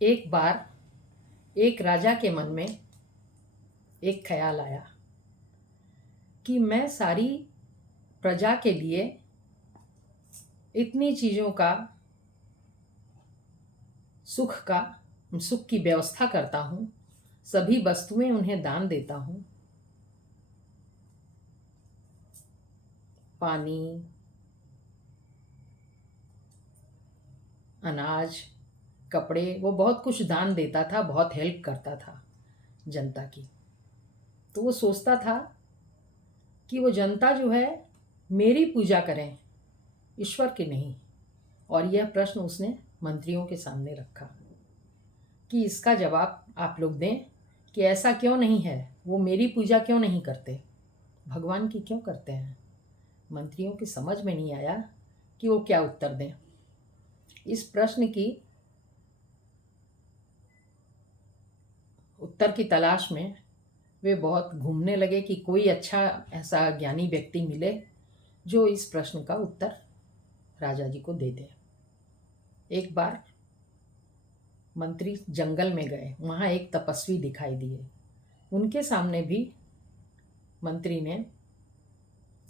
एक बार एक राजा के मन में एक ख्याल आया कि मैं सारी प्रजा के लिए इतनी चीज़ों का सुख की व्यवस्था करता हूँ, सभी वस्तुएं उन्हें दान देता हूँ, पानी, अनाज, कपड़े, वो बहुत कुछ दान देता था, बहुत हेल्प करता था जनता की। तो वो सोचता था कि वो जनता जो है मेरी पूजा करें, ईश्वर की नहीं। और यह प्रश्न उसने मंत्रियों के सामने रखा कि इसका जवाब आप लोग दें कि ऐसा क्यों नहीं है, वो मेरी पूजा क्यों नहीं करते, भगवान की क्यों करते हैं। मंत्रियों की समझ में नहीं आया कि वो क्या उत्तर दें। इस प्रश्न की उत्तर की तलाश में वे बहुत घूमने लगे कि कोई अच्छा ऐसा ज्ञानी व्यक्ति मिले जो इस प्रश्न का उत्तर राजा जी को दे दे। एक बार मंत्री जंगल में गए, वहाँ एक तपस्वी दिखाई दिए। उनके सामने भी मंत्री ने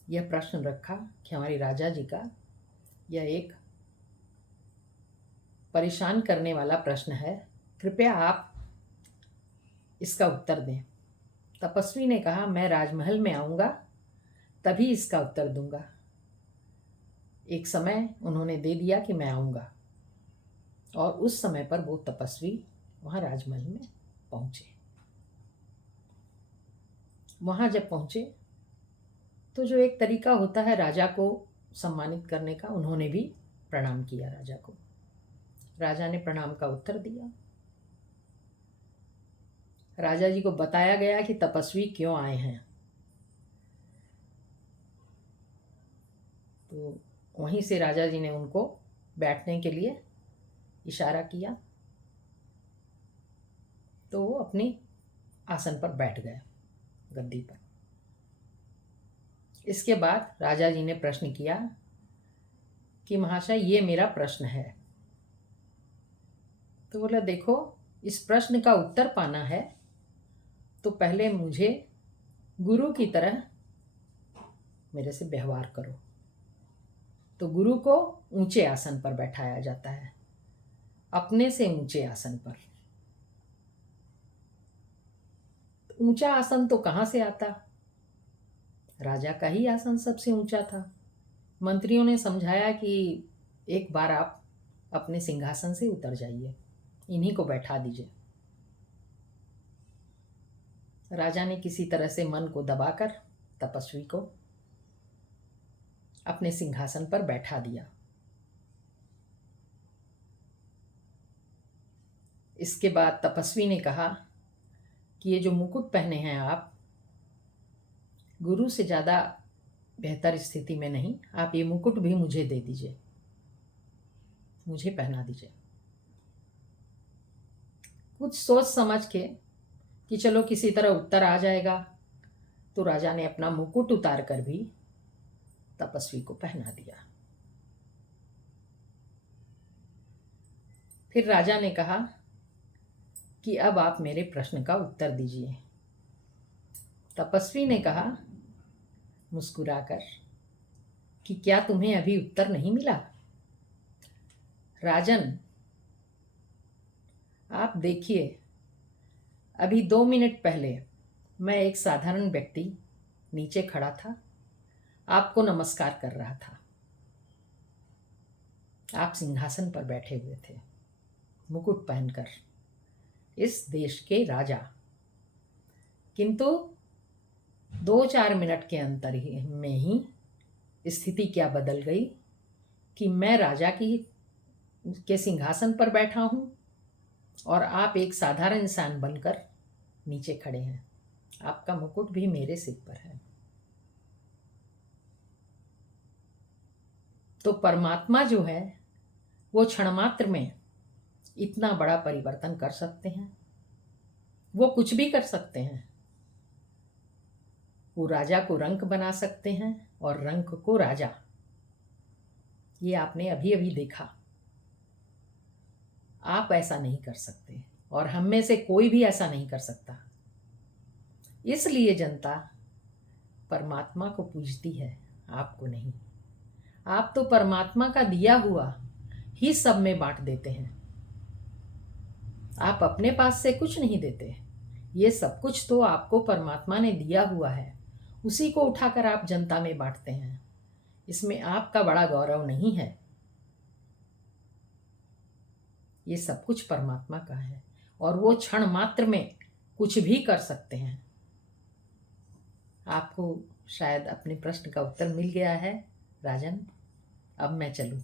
यह प्रश्न रखा कि हमारे राजा जी का यह एक परेशान करने वाला प्रश्न है, कृपया आप इसका उत्तर दें। तपस्वी ने कहा, मैं राजमहल में आऊँगा तभी इसका उत्तर दूंगा। एक समय उन्होंने दे दिया कि मैं आऊँगा, और उस समय पर वो तपस्वी वहाँ राजमहल में पहुँचे। वहाँ जब पहुँचे तो जो एक तरीका होता है राजा को सम्मानित करने का, उन्होंने भी प्रणाम किया राजा को। राजा ने प्रणाम का उत्तर दिया। राजा जी को बताया गया कि तपस्वी क्यों आए हैं। तो वहीं से राजा जी ने उनको बैठने के लिए इशारा किया, तो वो अपनी आसन पर बैठ गए, गद्दी पर। इसके बाद राजा जी ने प्रश्न किया कि महाशय ये मेरा प्रश्न है। तो बोला, देखो, इस प्रश्न का उत्तर पाना है तो पहले मुझे गुरु की तरह मेरे से व्यवहार करो। तो गुरु को ऊंचे आसन पर बैठाया जाता है, अपने से ऊंचे आसन पर। ऊंचा आसन तो कहाँ से आता, राजा का ही आसन सबसे ऊंचा था। मंत्रियों ने समझाया कि एक बार आप अपने सिंहासन से उतर जाइए, इन्हीं को बैठा दीजिए। राजा ने किसी तरह से मन को दबाकर तपस्वी को अपने सिंहासन पर बैठा दिया। इसके बाद तपस्वी ने कहा कि ये जो मुकुट पहने हैं आप, गुरु से ज़्यादा बेहतर स्थिति में नहीं, आप ये मुकुट भी मुझे दे दीजिए, मुझे पहना दीजिए। कुछ सोच समझ के कि चलो किसी तरह उत्तर आ जाएगा, तो राजा ने अपना मुकुट उतार कर भी तपस्वी को पहना दिया। फिर राजा ने कहा कि अब आप मेरे प्रश्न का उत्तर दीजिए। तपस्वी ने कहा मुस्कुराकर कि क्या तुम्हें अभी उत्तर नहीं मिला? राजन, आप देखिए, अभी 2 मिनट पहले मैं एक साधारण व्यक्ति नीचे खड़ा था, आपको नमस्कार कर रहा था। आप सिंहासन पर बैठे हुए थे, मुकुट पहनकर, इस देश के राजा। किंतु 2-4 मिनट के अंतर में ही स्थिति क्या बदल गई कि मैं राजा के सिंहासन पर बैठा हूँ और आप एक साधारण इंसान बनकर नीचे खड़े हैं। आपका मुकुट भी मेरे सिर पर है। तो परमात्मा जो है वो क्षण मात्र में इतना बड़ा परिवर्तन कर सकते हैं, वो कुछ भी कर सकते हैं। वो राजा को रंक बना सकते हैं और रंक को राजा। ये आपने अभी अभी देखा। आप ऐसा नहीं कर सकते और हम में से कोई भी ऐसा नहीं कर सकता। इसलिए जनता परमात्मा को पूजती है, आपको नहीं। आप तो परमात्मा का दिया हुआ ही सब में बांट देते हैं। आप अपने पास से कुछ नहीं देते, ये सब कुछ तो आपको परमात्मा ने दिया हुआ है, उसी को उठाकर आप जनता में बांटते हैं। इसमें आपका बड़ा गौरव नहीं है, ये सब कुछ परमात्मा का है और वो क्षण मात्र में कुछ भी कर सकते हैं। आपको शायद अपने प्रश्न का उत्तर मिल गया है राजन। अब मैं चलूं।